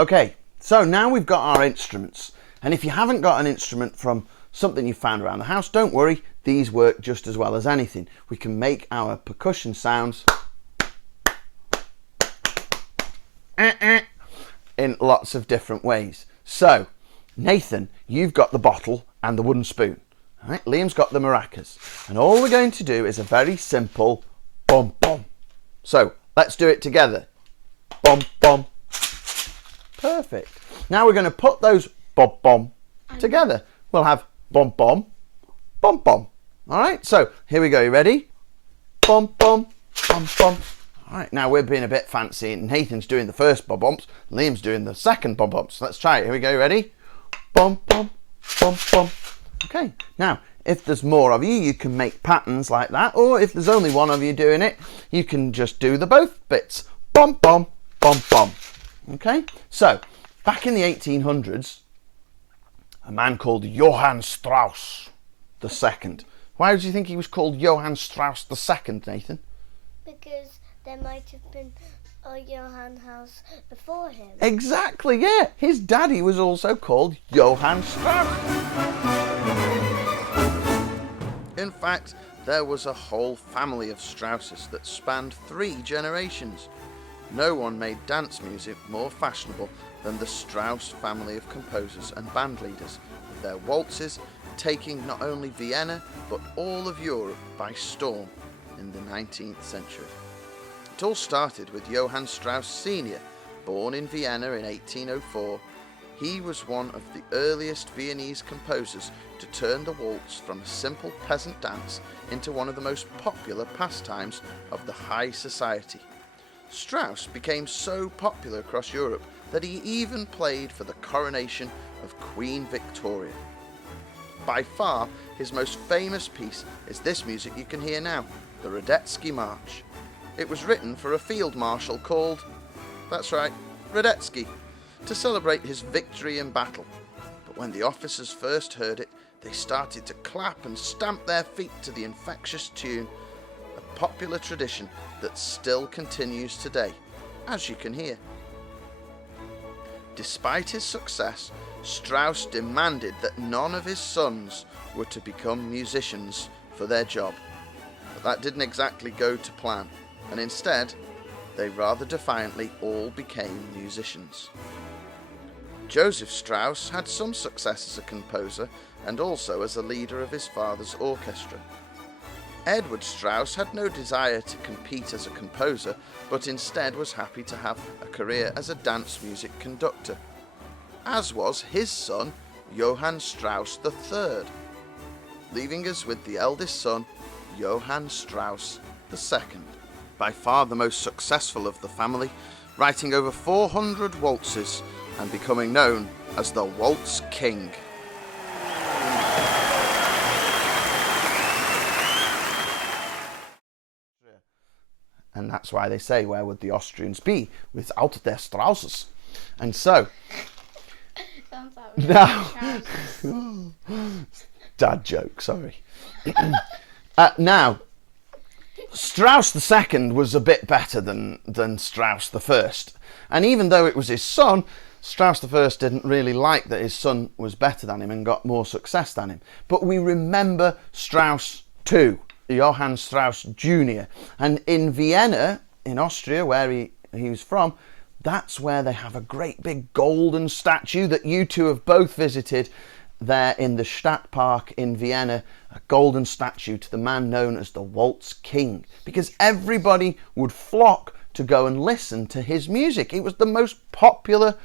Okay, so now we've got our instruments. And if you haven't got an instrument from something you found around the house, don't worry, these work just as well as anything. We can make our percussion sounds in lots of different ways. So, Nathan, you've got the bottle and the wooden spoon. All right, Liam's got the maracas. And all we're going to do is a very simple bum bum. So, let's do it together. Bum bum. Perfect. Now we're going to put those bum bum together. We'll have bum bum, bum bum. All right, so here we go. You ready? Bum bum, bum bum. All right, now we're being a bit fancy. Nathan's doing the first bum bumps. Liam's doing the second bum bumps. Let's try it. Here we go. You ready? Bum bum, bum bum. Okay, now if there's more of you, you can make patterns like that, or if there's only one of you doing it, you can just do the both bits. Bum bum, bum bum. Okay, so back in the 1800s, a man called Johann Strauss II. Why do you think he was called Johann Strauss II, Nathan? Because there might have been a Johann house before him. Exactly, yeah. His daddy was also called Johann Strauss. In fact, there was a whole family of Strausses that spanned 3 generations. No one made dance music more fashionable than the Strauss family of composers and band leaders, with their waltzes taking not only Vienna but all of Europe by storm in the 19th century. It all started with Johann Strauss Sr., born in Vienna in 1804. He was one of the earliest Viennese composers to turn the waltz from a simple peasant dance into one of the most popular pastimes of the high society. Strauss became so popular across Europe that he even played for the coronation of Queen Victoria. By far, his most famous piece is this music you can hear now, the Radetzky March. It was written for a field marshal called, that's right, Radetzky, to celebrate his victory in battle. But when the officers first heard it, they started to clap and stamp their feet to the infectious tune, a popular tradition that still continues today, as you can hear. Despite his success, Strauss demanded that none of his sons were to become musicians for their job. But that didn't exactly go to plan, and instead, they rather defiantly all became musicians. Joseph Strauss had some success as a composer and also as a leader of his father's orchestra. Edward Strauss had no desire to compete as a composer, but instead was happy to have a career as a dance music conductor, as was his son, Johann Strauss III, leaving us with the eldest son, Johann Strauss II, by far the most successful of the family, writing over 400 waltzes and becoming known as the Waltz King. And that's why they say, where would the Austrians be without their Strausses? And so, now, dad joke, sorry. Now, Strauss II was a bit better than Strauss I. And even though it was his son, Strauss I didn't really like that his son was better than him and got more success than him. But we remember Strauss II, Johann Strauss Jr. And in Vienna, in Austria, where he was from, that's where they have a great big golden statue that you two have both visited there in the Stadtpark in Vienna, a golden statue to the man known as the Waltz King, because everybody would flock to go and listen to his music. It was the most popular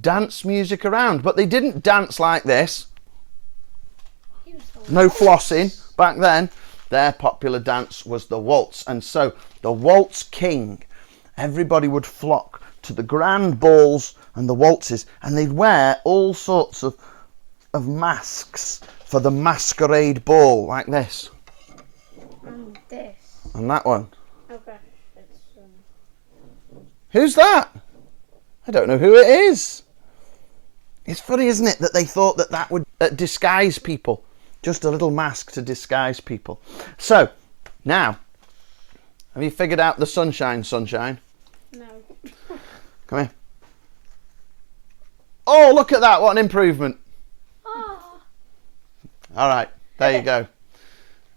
dance music around, but they didn't dance like this. No flossing back then. Their popular dance was the waltz, and so the Waltz King, everybody would flock to the grand balls and the waltzes, and they'd wear all sorts of masks for the masquerade ball, like this. And this. And that one. Okay. Who's that? I don't know who it is. It's funny, isn't it, that they thought that would disguise people. Just a little mask to disguise people. So, now, have you figured out the sunshine? No. Come here. Oh, look at that. What an improvement. Oh. All right, there you go.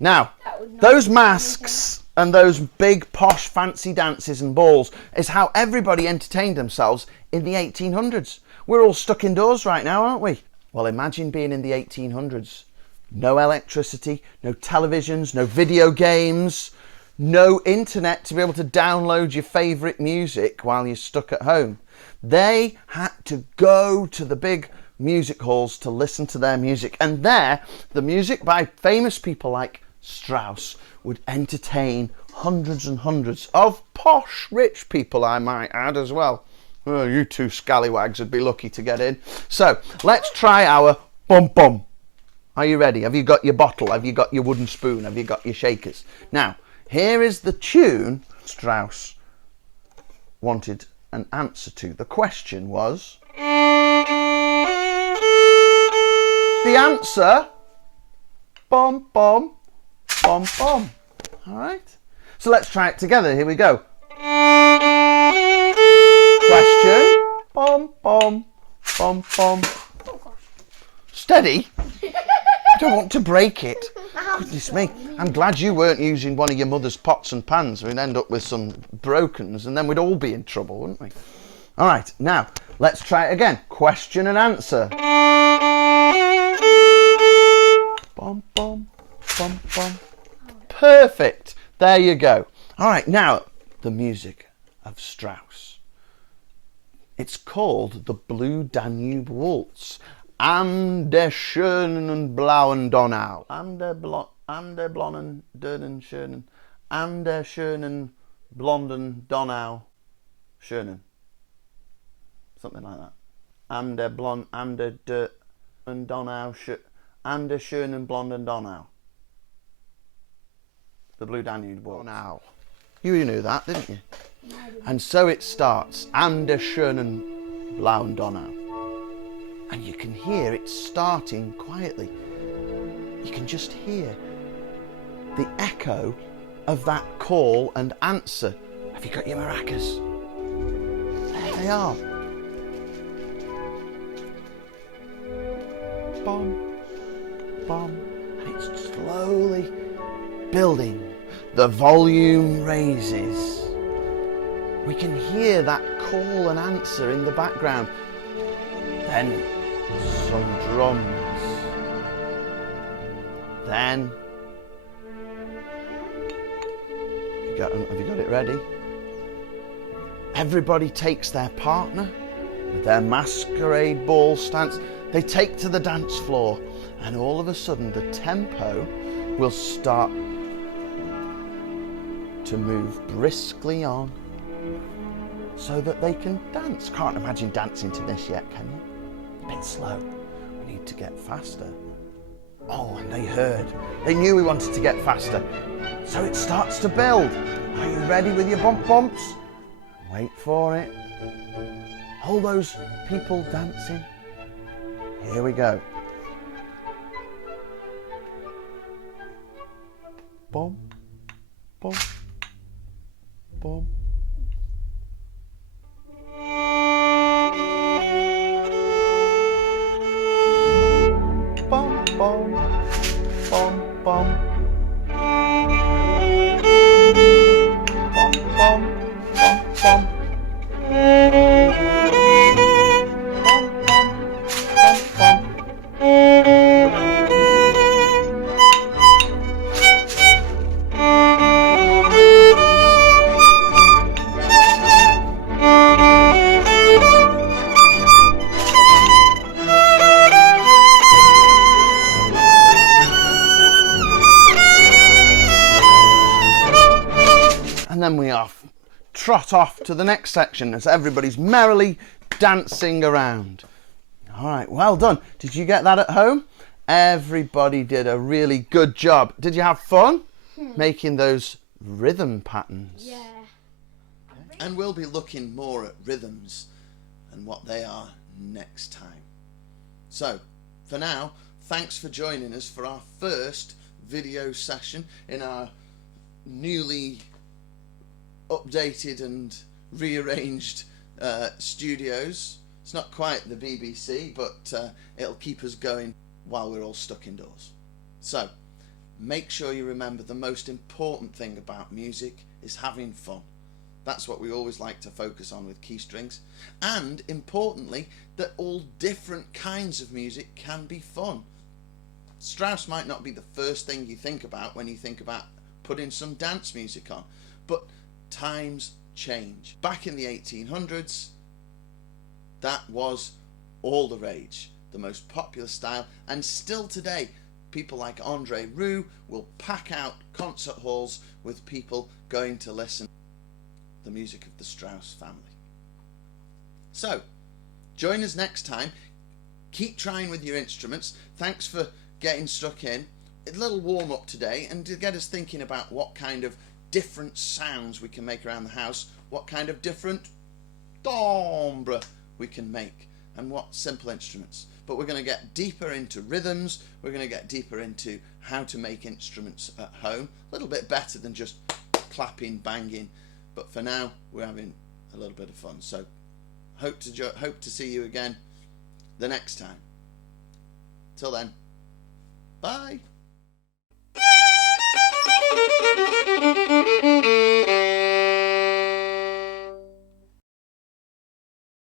Now, those masks and those big, posh, fancy dances and balls is how everybody entertained themselves in the 1800s. We're all stuck indoors right now, aren't we? Well, imagine being in the 1800s. No electricity, no televisions, no video games, no internet to be able to download your favourite music while you're stuck at home. They had to go to the big music halls to listen to their music. And there, the music by famous people like Strauss would entertain hundreds and hundreds of posh, rich people, I might add, as well. Oh, you two scallywags would be lucky to get in. So, let's try our bum-bum. Are you ready? Have you got your bottle? Have you got your wooden spoon? Have you got your shakers? Now, here is the tune Strauss wanted an answer to. The question was... The answer... Bum, bum, bum, bum. All right? So let's try it together. Here we go. Question. Bum, bum, bum, bum. Steady. I don't want to break it. Goodness me. I'm glad you weren't using one of your mother's pots and pans. We'd end up with some brokens and then we'd all be in trouble, wouldn't we? All right, now, let's try it again. Question and answer. Bum, bum, bum, bum. Perfect. There you go. All right, now, the music of Strauss. It's called the Blue Danube Waltz. Am der schönen blauen Donau. Am der blonden, dönen, schönen. Am der schönen, blonden Donau. Schönen. Something like that. Am der dönen Donau. Am der schönen, blonden Donau. The Blue Danube Waltz. Now. You knew that, didn't you? And so it starts. Am der schönen, blauen Donau. And you can hear it starting quietly. You can just hear the echo of that call and answer. Have you got your maracas? There they are. Bom, bom. And it's slowly building. The volume raises. We can hear that call and answer in the background. Then some drums. Then have you got it ready? Everybody takes their partner with their masquerade ball stance. They take to the dance floor, and all of a sudden the tempo will start to move briskly on so that they can dance. Can't imagine dancing to this yet, can you? A bit slow. We need to get faster. Oh, and they heard. They knew we wanted to get faster. So it starts to build. Are you ready with your bump bumps? Wait for it. All those people dancing. Here we go. Bum, bum, bum. Bum, bum, bum, bum. Bum, bum, bum, bum. And then we trot off to the next section as everybody's merrily dancing around. All right, well done. Did you get that at home? Everybody did a really good job. Did you have fun making those rhythm patterns? Yeah. And we'll be looking more at rhythms and what they are next time. So, for now, thanks for joining us for our first video session in our newly updated and rearranged studios. It's not quite the BBC, but it'll keep us going while we're all stuck indoors. So, make sure you remember the most important thing about music is having fun. That's what we always like to focus on with key strings. And importantly, that all different kinds of music can be fun. Strauss might not be the first thing you think about when you think about putting some dance music on, but times change. Back in the 1800s, that was all the rage, the most popular style, and still today, people like Andre Rieu will pack out concert halls with people going to listen to the music of the Strauss family. So, join us next time. Keep trying with your instruments. Thanks for getting stuck in. A little warm up today, and to get us thinking about what kind of different sounds we can make around the house, what kind of different timbre we can make, and what simple instruments. But we're going to get deeper into rhythms, we're going to get deeper into how to make instruments at home, a little bit better than just clapping, banging, but for now we're having a little bit of fun. So hope to see you again the next time. Till then, bye.